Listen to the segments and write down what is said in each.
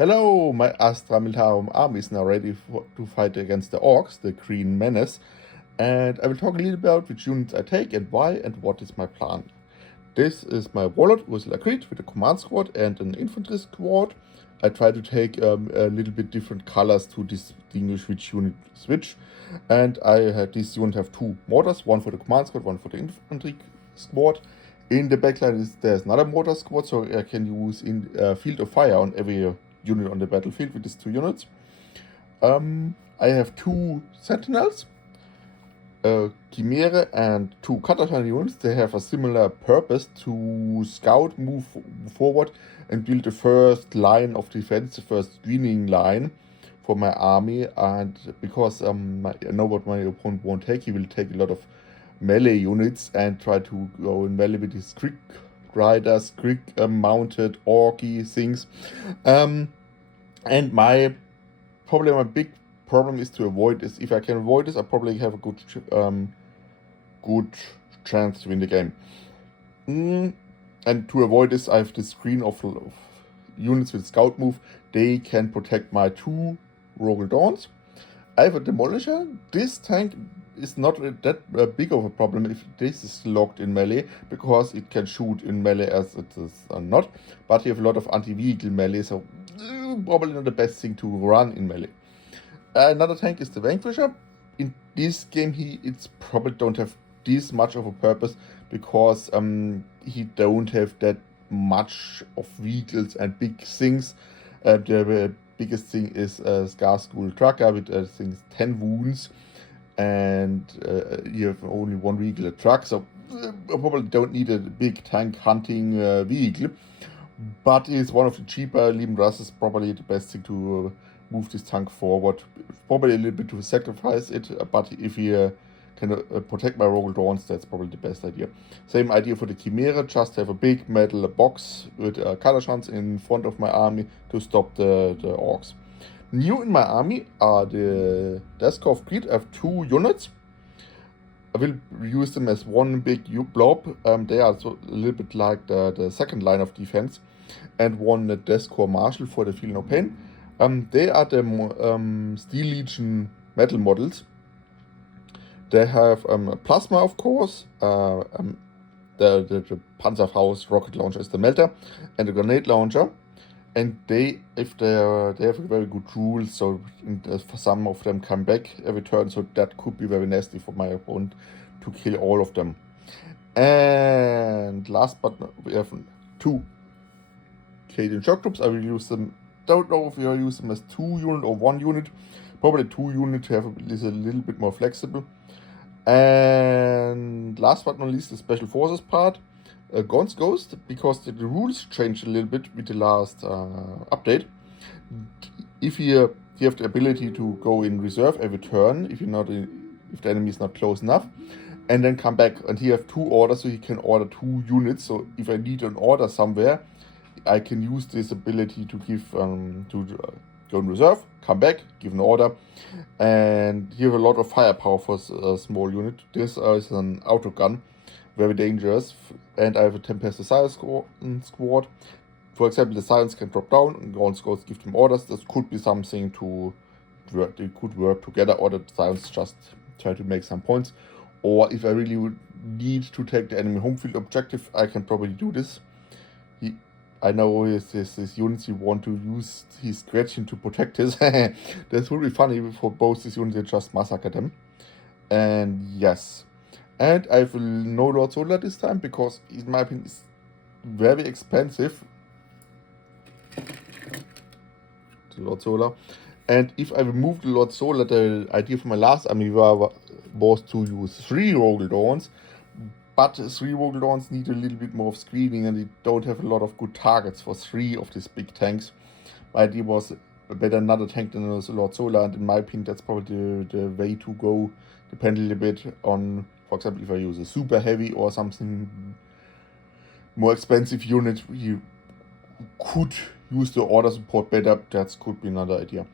Hello, my Astra Militarum army is now ready to fight against the orcs, the green menace, and I will talk a little about which units I take and why and what is my plan. This is my warlord with Lacrit with a command squad and an infantry squad. I try to take a little bit different colors to distinguish which unit is which, and this unit have two mortars, one for the command squad, one for the infantry squad. In the backline there's another mortar squad, so I can use in field of fire on every unit on the battlefield with these two units. I have two sentinels, Chimere and two Katatan units. They have a similar purpose to scout, move forward, and build the first line of defense, the first screening line for my army. And because I know what my opponent won't take, he will take a lot of melee units and try to go in melee with his Greek riders, Greek mounted orky things. And my big problem is to avoid this. If I can avoid this, I probably have a good chance to win the game. And to avoid this, I have the screen of units with scout move. They can protect my two Rogel Dawns. I have a Demolisher. This tank is not that big of a problem if this is locked in melee, because it can shoot in melee as it is not. But you have a lot of anti-vehicle melee, so probably not the best thing to run in melee. Another tank is the Vanquisher. In this game, it's probably don't have this much of a purpose, because he don't have that much of vehicles and big things. The biggest thing is Scar School Trucker with I think 10 wounds, and you have only one vehicle a truck, so I probably don't need a big tank hunting vehicle. But it's one of the cheaper. Liebendrass is probably the best thing to move this tank forward. Probably a little bit to sacrifice it, but if you can protect my Rogel Dawns, that's probably the best idea. Same idea for the Chimera, just have a big metal box with Kadashans in front of my army to stop the orcs. New in my army are the Deskov Creed. I have two units. I will use them as one big blob. They are a little bit like the second line of defense, and one Death Corps Marshal for the Feel No Pain. They are the Steel Legion metal models. They have plasma, of course. The Panzerfaust rocket launcher is the melter, and the grenade launcher. And they have a very good rule, so for some of them come back every turn, so that could be very nasty for my opponent to kill all of them. And last but not, we have two Canadian shock troops. I will use them. Don't know if I use them as 2 unit or 1 unit. Probably 2 unit is a little bit more flexible. And last but not least, the special forces part. Gaunt's Ghost, because the rules changed a little bit with the last update. If you have the ability to go in reserve every turn, if the enemy is not close enough, and then come back, and he have 2 orders, so he can order 2 units. So if I need an order somewhere, I can use this ability to give to go in reserve, come back, give an order, and you have a lot of firepower for a small unit. This is an autogun, very dangerous, and I have a Tempest Science squad. For example, the Science can drop down, and Gaunt's Ghost give them orders. This could be something to work. They could work together, or the Science just try to make some points. Or if I really would need to take the enemy home field objective, I can probably do this. I know his units, he want to use his Gretchen to protect his. That would be funny for both these units, they just massacre them. And yes. And I will no Lord Solar this time, because in my opinion it's very expensive. The Lord Solar. And if I remove the Lord Solar, the idea for my last army was to use 3 Rogel Dawns. But 3 Rogel Dawns need a little bit more of screening, and they don't have a lot of good targets for 3 of these big tanks. My idea was better another tank than the Lord Solar, and in my opinion that's probably the way to go. Depend a little bit on, for example, if I use a super heavy or something more expensive unit, you could use the order support better. That could be another idea.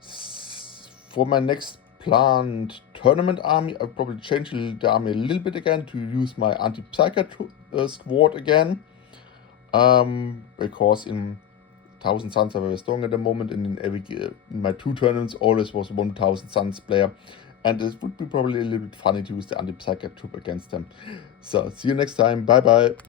For my next planned tournament army, I'll probably change the army a little bit again to use my anti-psychic squad again, because in 1000 Suns are very strong at the moment, and in my 2 tournaments always was 1000 Suns player, and it would be probably a little bit funny to use the anti-psychic troop against them. So see you next time, bye bye.